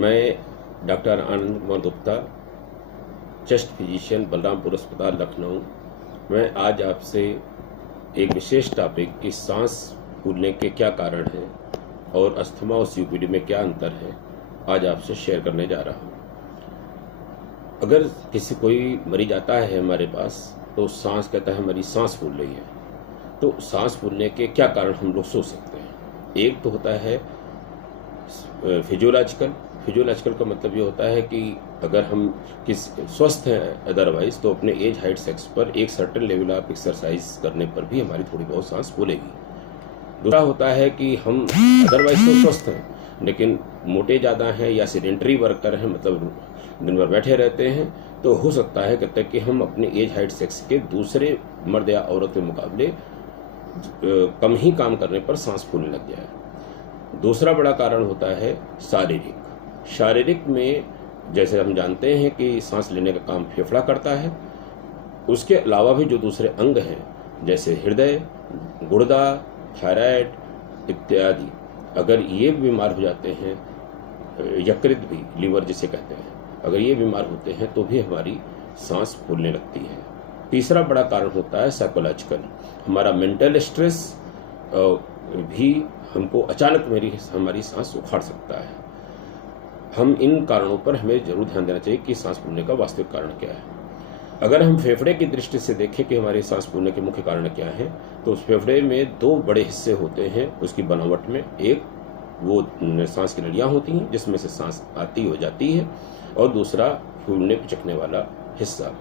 मैं doctor Anand Kumar Gupta, chest physician, Balrampur अस्पताल, लखनऊ। मैं आज आपसे एक विशेष टॉपिक कि सांस फूलने के क्या कारण हैं और अस्थमा और सीओपीडी में क्या अंतर है, आज आपसे शेयर करने जा रहा हूँ। अगर कोई मरीज आता है हमारे पास तो सांस कहता है हमारी सांस फूल रही है, तो सांस फूलने के क्या कारण हम लोग सोच सकते हैं। एक तो होता है फिजियोलॉजिकल का मतलब ये होता है कि अगर हम स्वस्थ हैं अदरवाइज, तो अपने एज, हाइट, सेक्स पर एक सर्टेन लेवल ऑफ एक्सरसाइज करने पर भी हमारी थोड़ी बहुत सांस फूलेगी। दूसरा होता है कि हम अदरवाइज तो स्वस्थ हैं लेकिन मोटे ज़्यादा हैं या सेडेंटरी वर्कर हैं, मतलब दिन भर बैठे रहते हैं, तो हो सकता है कहते हैं कि हम अपने एज, हाइट, सेक्स के दूसरे मर्द या औरत के मुकाबले कम ही काम करने पर सांस फूलने लग जाए। दूसरा बड़ा कारण होता है शारीरिक में, जैसे हम जानते हैं कि सांस लेने का काम फेफड़ा करता है, उसके अलावा भी जो दूसरे अंग हैं जैसे हृदय, गुर्दा, थायराइड इत्यादि, अगर ये बीमार हो जाते हैं, यकृत भी, लीवर जिसे कहते हैं, अगर ये बीमार होते हैं तो भी हमारी सांस फूलने लगती है। तीसरा बड़ा कारण होता है साइकोलॉजिकल, हमारा मेंटल स्ट्रेस भी हमको अचानक हमारी सांस उखाड़ सकता है। हम इन कारणों पर हमें जरूर ध्यान देना चाहिए कि सांस फूलने का वास्तविक कारण क्या है। अगर हम फेफड़े की दृष्टि से देखें कि हमारे सांस फूलने के मुख्य कारण क्या हैं, तो उस फेफड़े में दो बड़े हिस्से होते हैं उसकी बनावट में। एक वो सांस की नलियाँ होती हैं जिसमें से सांस आती हो जाती है, और दूसरा फूलने पिचकने वाला हिस्सा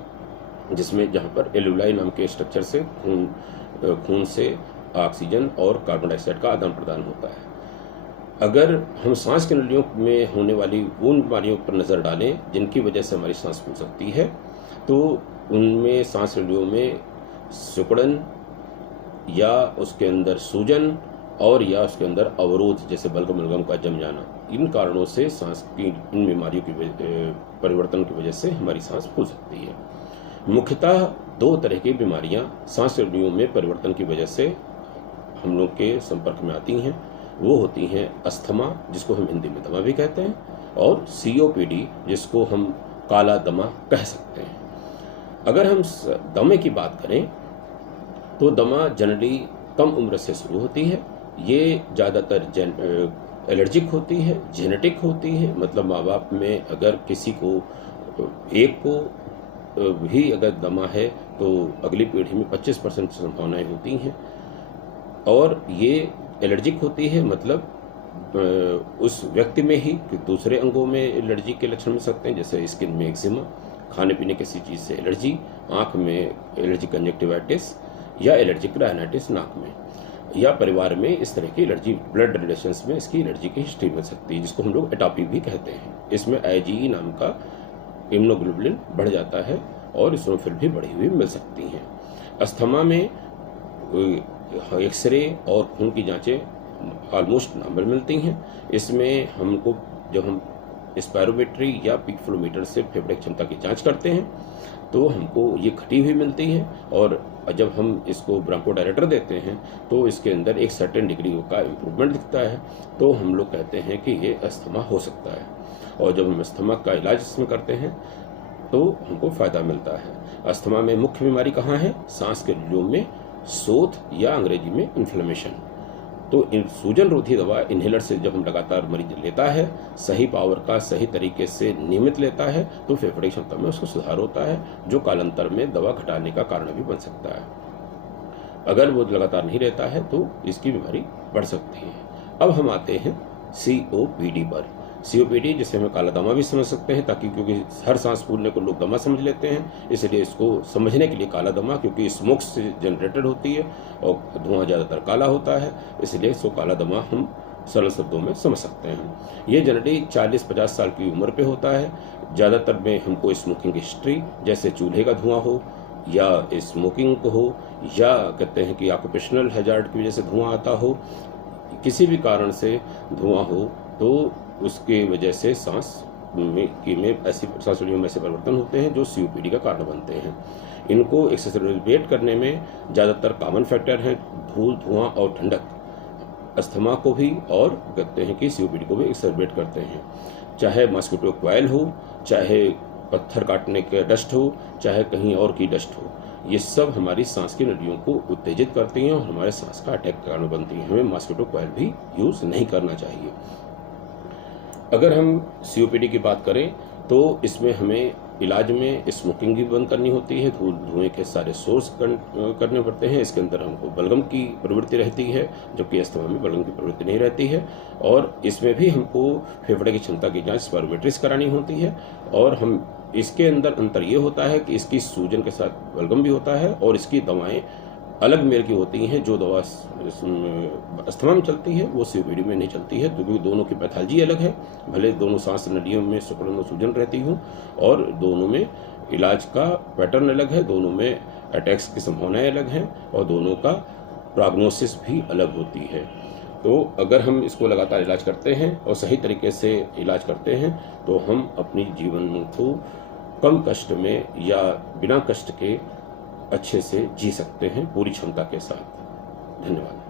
जिसमें जहाँ पर एल्यूलाई नाम के स्ट्रक्चर से खून से ऑक्सीजन और कार्बन डाइऑक्साइड का आदान प्रदान होता है। अगर हम सांस की नलियों में होने वाली उन बीमारियों पर नज़र डालें जिनकी वजह से हमारी सांस फूल सकती है, तो उनमें सांस नलियों में सिकुड़न या उसके अंदर सूजन और या उसके अंदर अवरोध जैसे बलगम का जम जाना, इन कारणों से सांस की इन बीमारियों की परिवर्तन की वजह से हमारी सांस फूल सकती है। मुख्यतः दो तरह की बीमारियां सांस नलियों में परिवर्तन की वजह से हम लोग के संपर्क में आती हैं। वो होती हैं अस्थमा, जिसको हम हिंदी में दमा भी कहते हैं, और सीओपीडी, जिसको हम काला दमा कह सकते हैं। अगर हम दमे की बात करें तो दमा जनरली कम उम्र से शुरू होती है। ये ज़्यादातर एलर्जिक होती है, जेनेटिक होती है, मतलब माँ बाप में अगर किसी को एक को भी अगर दमा है तो अगली पीढ़ी में 25% संभावनाएं होती हैं। और ये एलर्जिक होती है, मतलब उस व्यक्ति में ही दूसरे अंगों में एलर्जी के लक्षण मिल सकते हैं, जैसे स्किन में एक्जिमा, खाने पीने किसी चीज़ से एलर्जी, आँख में एलर्जिक कंजक्टिवाइटिस या एलर्जिक राइनाइटिस नाक में, या परिवार में इस तरह की एलर्जी, ब्लड रिलेशंस में इसकी एलर्जी की हिस्ट्री मिल सकती है, जिसको हम लोग एटॉपी भी कहते हैं। इसमें IgE नाम का इम्यूनोग्लोबुलिन बढ़ जाता है और इसमें भी बढ़ी हुई मिल सकती हैं। अस्थमा में एक्सरे और खून की जांचें ऑलमोस्ट नॉर्मल मिलती हैं। इसमें हमको जब हम स्पायरोमेट्री या पीक फ्लोमीटर से फेफड़े की क्षमता की जांच करते हैं तो हमको ये घटी हुई मिलती है, और जब हम इसको ब्रोंकोडायलेटर देते हैं तो इसके अंदर एक सर्टेन डिग्री का इम्प्रूवमेंट दिखता है, तो हम लोग कहते हैं कि ये अस्थमा हो सकता है। और जब हम अस्थमा का इलाज इसमें करते हैं तो हमको फ़ायदा मिलता है। अस्थमा में मुख्य बीमारी कहाँ है? सांस के नलियों में शोथ या अंग्रेजी में इन्फ्लेमेशन। तो इन सूजन रोधी दवा इन्हेलर से जब हम लगातार मरीज लेता है, सही पावर का सही तरीके से नियमित लेता है, तो फेफड़े की क्षमता में उसको सुधार होता है, जो कालांतर में दवा घटाने का कारण भी बन सकता है। अगर वो लगातार नहीं रहता है तो इसकी बीमारी बढ़ सकती है। अब हम आते हैं COPD पर। COPD जिसे हम काला दमा भी समझ सकते हैं, ताकि क्योंकि हर सांस फूलने को लोग दमा समझ लेते हैं, इसलिए इसको समझने के लिए काला दमा, क्योंकि स्मोक से जनरेटेड होती है और धुआं ज़्यादातर काला होता है, इसलिए इसको काला दमा हम सरल शब्दों में समझ सकते हैं। ये जनरली 40-50 साल की उम्र पे होता है। ज़्यादातर में हमको स्मोकिंग हिस्ट्री, जैसे चूल्हे का धुआं हो या स्मोकिंग हो, या कहते हैं कि ऑक्यूपेशनल हैजार्ड की वजह से धुआं आता हो, किसी भी कारण से धुआं हो, तो उसके वजह से सांस में ऐसे परिवर्तन होते हैं जो COPD का कारण बनते हैं। इनको एक्सेसरेट करने में ज़्यादातर कॉमन फैक्टर हैं धूल, धुआं और ठंडक। अस्थमा को भी और कहते हैं कि सीओपीडी को भी एक्सरबेट करते हैं। चाहे मॉस्किटो कॉइल हो, चाहे पत्थर काटने के डस्ट हो, चाहे कहीं और की डस्ट हो, ये सब हमारी सांस की नलियों को उत्तेजित करती हैं और हमारे सांस का अटैक का कारण बनती हैं। हमें मॉस्किटो कॉइल भी यूज़ नहीं करना चाहिए। अगर हम सीओपीडी की बात करें तो इसमें हमें इलाज में स्मोकिंग भी बंद करनी होती है, धुएं के सारे सोर्स करने पड़ते हैं। इसके अंदर हमको बलगम की प्रवृत्ति रहती है, जबकि अस्थमा में बलगम की प्रवृत्ति नहीं रहती है। और इसमें भी हमको फेफड़े की क्षमता की जांच स्पायरोमेट्री करानी होती है। और हम इसके अंदर अंतर ये होता है कि इसकी सूजन के साथ बलगम भी होता है और इसकी दवाएं अलग मेल की होती हैं। जो दवा अस्थमा में चलती है वो सीओपीडी में नहीं चलती है, क्योंकि दोनों की पैथोलॉजी अलग है। भले दोनों सांस नलियों में सिकुड़न और सूजन रहती हो और दोनों में इलाज का पैटर्न अलग है, दोनों में अटैक्स की संभावनाएं अलग हैं और दोनों का प्रोग्नोसिस भी अलग होती है। तो अगर हम इसको लगातार इलाज करते हैं और सही तरीके से इलाज करते हैं तो हम अपनी जीवन को कम कष्ट में या बिना कष्ट के अच्छे से जी सकते हैं, पूरी क्षमता के साथ। धन्यवाद।